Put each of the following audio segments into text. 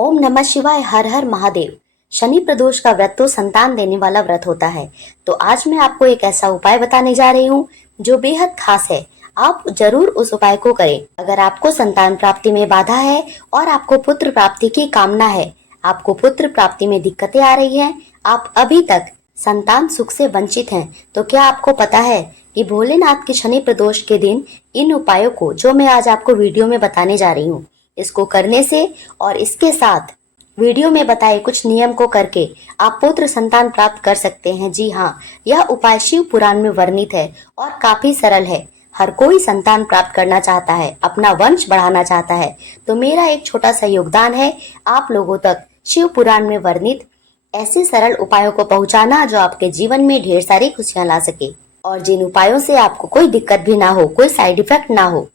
ओम नमः शिवाय। हर हर महादेव। शनि प्रदोष का व्रत तो संतान देने वाला व्रत होता है। तो आज मैं आपको एक ऐसा उपाय बताने जा रही हूँ जो बेहद खास है। आप जरूर उस उपाय को करें। अगर आपको संतान प्राप्ति में बाधा है और आपको पुत्र प्राप्ति की कामना है, आपको पुत्र प्राप्ति में दिक्कतें आ रही हैं, आप अभी तक संतान सुख से वंचित हैं, तो क्या आपको पता है कि भोलेनाथ के शनि प्रदोष के दिन इन उपायों को जो मैं आज आपको वीडियो में बताने जा रही हूँ, इसको करने से और इसके साथ वीडियो में बताए कुछ नियम को करके आप पुत्र संतान प्राप्त कर सकते हैं। जी हाँ, यह उपाय शिव पुराण में वर्णित है और काफी सरल है। हर कोई संतान प्राप्त करना चाहता है, अपना वंश बढ़ाना चाहता है। तो मेरा एक छोटा सा योगदान है आप लोगों तक शिव पुराण में वर्णित ऐसे सरल उपायों को पहुंचाना जो आपके जीवन में ढेर सारी खुशियां ला सके और जिन उपायों से आपको कोई दिक्कत भी ना हो, कोई साइड इफेक्ट ना हो।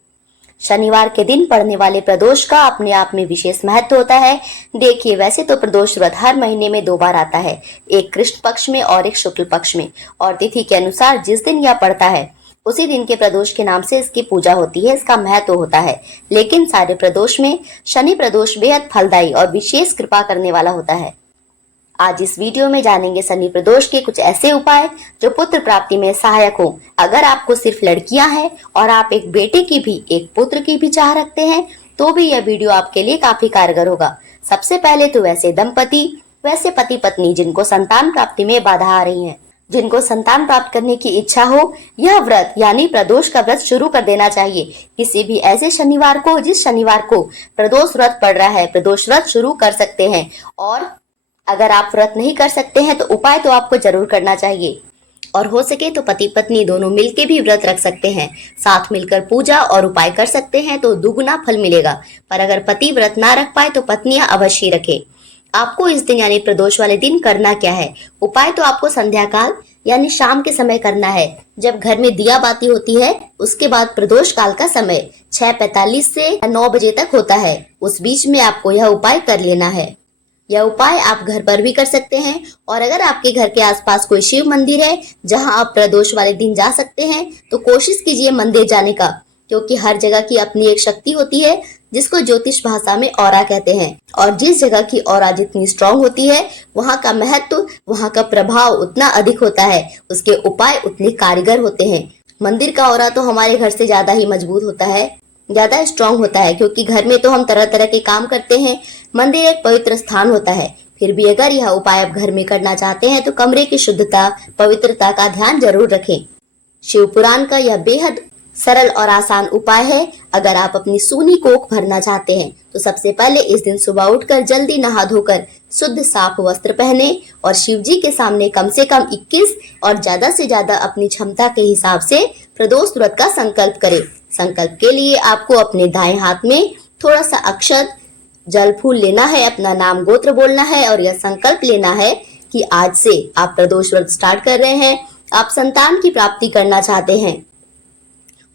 शनिवार के दिन पड़ने वाले प्रदोष का अपने आप में विशेष महत्व होता है। देखिए, वैसे तो प्रदोष व्रत हर महीने में 2 बार आता है, एक कृष्ण पक्ष में और एक शुक्ल पक्ष में, और तिथि के अनुसार जिस दिन यह पड़ता है उसी दिन के प्रदोष के नाम से इसकी पूजा होती है, इसका महत्व होता है। लेकिन सारे प्रदोष में शनि प्रदोष बेहद फलदायी और विशेष कृपा करने वाला होता है। आज इस वीडियो में जानेंगे शनि प्रदोष के कुछ ऐसे उपाय जो पुत्र प्राप्ति में सहायक हो। अगर आपको सिर्फ लड़कियां हैं और आप एक बेटे की भी एक पुत्र की भी चाह रखते हैं तो भी यह वीडियो आपके लिए काफी कारगर होगा। सबसे पहले तो वैसे पति पत्नी जिनको संतान प्राप्ति में बाधा आ रही है, जिनको संतान प्राप्त करने की इच्छा हो, यह व्रत यानी प्रदोष का व्रत शुरू कर देना चाहिए। किसी भी ऐसे शनिवार को जिस शनिवार को प्रदोष व्रत पड़ रहा है, प्रदोष व्रत शुरू कर सकते हैं। और अगर आप व्रत नहीं कर सकते हैं तो उपाय तो आपको जरूर करना चाहिए, और हो सके तो पति पत्नी दोनों मिलके भी व्रत रख सकते हैं। साथ मिलकर पूजा और उपाय कर सकते हैं तो दुगना फल मिलेगा। पर अगर पति व्रत ना रख पाए तो पत्नियां अवश्य रखें। आपको इस दिन यानी प्रदोष वाले दिन करना क्या है? उपाय तो आपको संध्या काल यानी शाम के समय करना है, जब घर में दिया बाती होती है। उसके बाद प्रदोष काल का समय 6:45 से 9 बजे तक होता है। उस बीच में आपको यह उपाय कर लेना है। यह उपाय आप घर पर भी कर सकते हैं, और अगर आपके घर के आसपास कोई शिव मंदिर है जहां आप प्रदोष वाले दिन जा सकते हैं तो कोशिश कीजिए मंदिर जाने का, क्योंकि हर जगह की अपनी एक शक्ति होती है जिसको ज्योतिष भाषा में ऑरा कहते हैं। और जिस जगह की ऑरा जितनी स्ट्रांग होती है वहां का महत्व, वहां का प्रभाव उतना अधिक होता है, उसके उपाय उतने कारगर होते हैं। मंदिर का ऑरा तो हमारे घर से ज्यादा ही मजबूत होता है, ज्यादा स्ट्रांग होता है, क्योंकि घर में तो हम तरह तरह के काम करते हैं। मंदिर एक पवित्र स्थान होता है। फिर भी अगर यह उपाय आप घर में करना चाहते हैं तो कमरे की शुद्धता, पवित्रता का ध्यान जरूर रखें। शिव पुराण का यह बेहद सरल और आसान उपाय है। अगर आप अपनी सूनी कोख भरना चाहते हैं तो सबसे पहले इस दिन सुबह उठकर जल्दी नहा धोकर शुद्ध साफ वस्त्र पहने और शिव जी के सामने कम से कम 21 और ज्यादा से ज्यादा अपनी क्षमता के हिसाब से प्रदोष व्रत का संकल्प करें। संकल्प के लिए आपको अपने दाएं हाथ में थोड़ा सा अक्षत, जल फूल लेना है, अपना नाम गोत्र बोलना है और यह संकल्प लेना है कि आज से आप प्रदोष व्रत स्टार्ट कर रहे हैं, आप संतान की प्राप्ति करना चाहते हैं,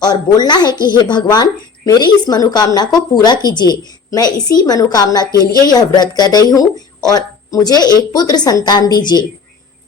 और बोलना है कि हे भगवान, मेरी इस मनोकामना को पूरा कीजिए। मैं इसी मनोकामना के लिए यह व्रत कर रही हूँ और मुझे एक पुत्र संतान दीजिए।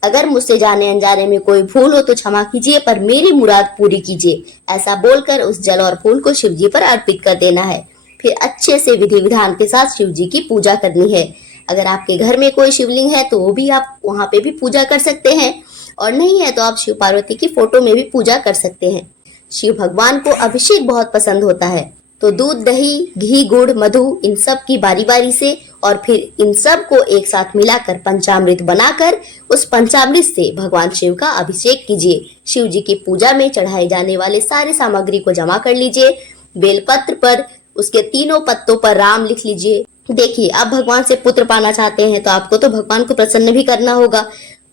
अगर मुझसे जाने अनजाने में कोई भूल हो तो क्षमा कीजिए, पर मेरी मुराद पूरी कीजिए। ऐसा बोलकर उस जल और फूल को शिव जी पर अर्पित कर देना है। फिर अच्छे से विधि विधान के साथ शिव जी की पूजा करनी है। अगर आपके घर में कोई शिवलिंग है तो वो भी आप वहाँ पे भी पूजा कर सकते हैं, और नहीं है तो आप शिव पार्वती की फोटो में भी पूजा कर सकते हैं। शिव भगवान को अभिषेक बहुत पसंद होता है, तो दूध, दही, घी, गुड़, मधु इन सब की बारी बारी से और फिर इन सब को एक साथ मिलाकर पंचामृत बनाकर उस पंचामृत से भगवान शिव का अभिषेक कीजिए। शिव जी की पूजा में चढ़ाए जाने वाले सारे सामग्री को जमा कर लीजिए। बेलपत्र पर उसके 3 पत्तों पर राम लिख लीजिए। देखिए, आप भगवान से पुत्र पाना चाहते हैं तो आपको तो भगवान को प्रसन्न भी करना होगा,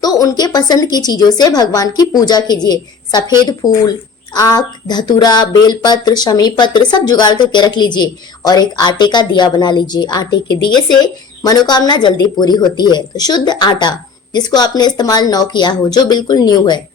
तो उनके पसंद की चीजों से भगवान की पूजा कीजिए। सफेद फूल, आक, धतूरा, बेलपत्र, शमी पत्र सब जुगाड़ करके रख लीजिए और एक आटे का दिया बना लीजिए। आटे के दिए से मनोकामना जल्दी पूरी होती है। तो शुद्ध आटा जिसको आपने इस्तेमाल न किया हो, जो बिल्कुल न्यू है,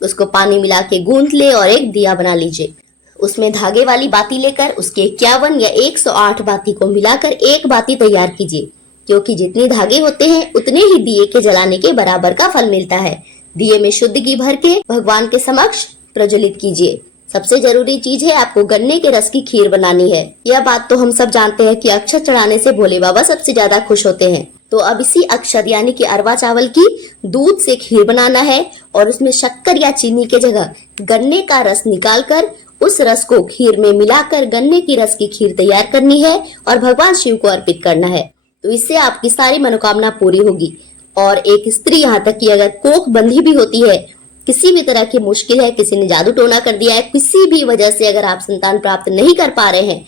उसको पानी मिला के गूंथ ले और एक दिया बना लीजिए। उसमें धागे वाली बाती लेकर उसके 51 या 108 बाती को मिलाकर एक बाती तैयार कीजिए, क्योंकि जितने धागे होते हैं उतने ही दिए के जलाने के बराबर का फल मिलता है। दिए में शुद्ध घी भर के भगवान के समक्ष प्रज्वलित कीजिए। सबसे जरूरी चीज है आपको गन्ने के रस की खीर बनानी है। यह बात तो हम सब जानते हैं कि अक्षत चढ़ाने से भोले बाबा सबसे ज्यादा खुश होते हैं। तो अब इसी अक्षत यानी कि अरवा चावल की दूध से खीर बनाना है और उसमें शक्कर या चीनी के जगह गन्ने का रस निकालकर उस रस को खीर में मिलाकर गन्ने की रस की खीर तैयार करनी है और भगवान शिव को अर्पित करना है। तो इससे आपकी सारी मनोकामना पूरी होगी। और एक स्त्री यहाँ तक कि अगर कोख बंधी भी होती है, किसी भी तरह की मुश्किल है, किसी ने जादू टोना कर दिया है, किसी भी वजह से अगर आप संतान प्राप्त नहीं कर पा रहे हैं,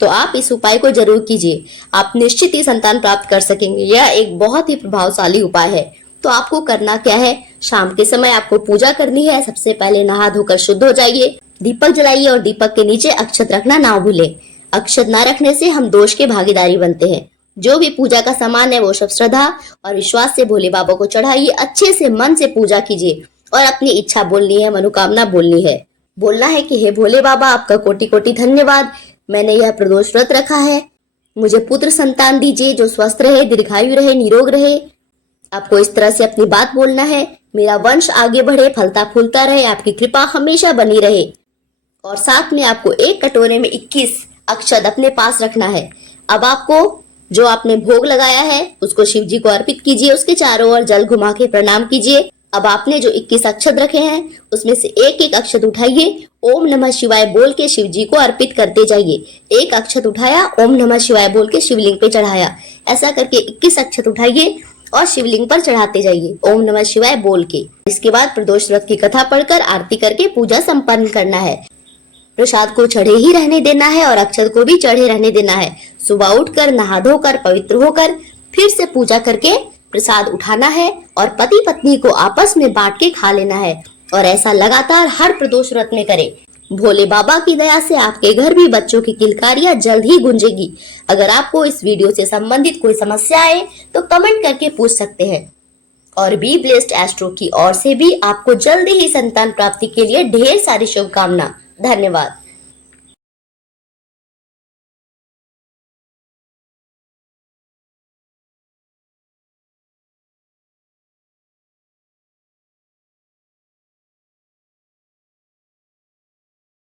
तो आप इस उपाय को जरूर कीजिए। आप निश्चित ही संतान प्राप्त कर सकेंगे। यह एक बहुत ही प्रभावशाली उपाय है। तो आपको करना क्या है, शाम के समय आपको पूजा करनी है। सबसे पहले नहा धोकर शुद्ध हो जाइए, दीपक जलाइए और दीपक के नीचे अक्षत रखना ना भूलें। अक्षत ना रखने से हम दोष के भागीदारी बनते हैं। जो भी पूजा का सामान है वो सब श्रद्धा और विश्वास से भोले बाबा को चढ़ाइए। अच्छे से मन से पूजा कीजिए और अपनी इच्छा बोलनी है, मनोकामना बोलनी है। बोलना है कि हे भोले बाबा, आपका कोटि कोटि धन्यवाद। मैंने यह प्रदोष व्रत रखा है, मुझे पुत्र संतान दीजिए जो स्वस्थ रहे, दीर्घायु रहे, निरोग रहे। आपको इस तरह से अपनी बात बोलना है। मेरा वंश आगे बढ़े, फलता फूलता रहे, आपकी कृपा हमेशा बनी रहे। और साथ में आपको एक कटोरे में 21 अक्षत अपने पास रखना है। अब आपको जो आपने भोग लगाया है उसको शिव जी को अर्पित कीजिए। उसके चारों ओर जल घुमा के प्रणाम कीजिए। अब आपने जो 21 अक्षत रखे हैं उसमें से एक एक अक्षत उठाइए, ओम नमः शिवाय बोल के शिव जी को अर्पित करते जाइए। एक अक्षत उठाया, ओम नमः शिवाय बोल के शिवलिंग पे चढ़ाया। ऐसा करके 21 अक्षत उठाइए और शिवलिंग पर चढ़ाते जाइए ओम नमः शिवाय बोल के। इसके बाद प्रदोष व्रत की कथा पढ़कर आरती करके पूजा संपन्न करना है। प्रसाद को चढ़े ही रहने देना है और अक्षत को भी चढ़े रहने देना है। सुबह उठकर नहा धोकर पवित्र होकर फिर से पूजा करके प्रसाद उठाना है और पति पत्नी को आपस में बांट के खा लेना है। और ऐसा लगातार हर प्रदोष व्रत में करें। भोले बाबा की दया से आपके घर भी बच्चों की किलकारियां जल्द ही गूंजेगी। अगर आपको इस वीडियो से संबंधित कोई समस्या आए तो कमेंट करके पूछ सकते हैं। और बी ब्लेस्ड एस्ट्रो की ओर से भी आपको जल्दी ही संतान प्राप्ति के लिए ढेर सारी शुभकामना। धन्यवाद।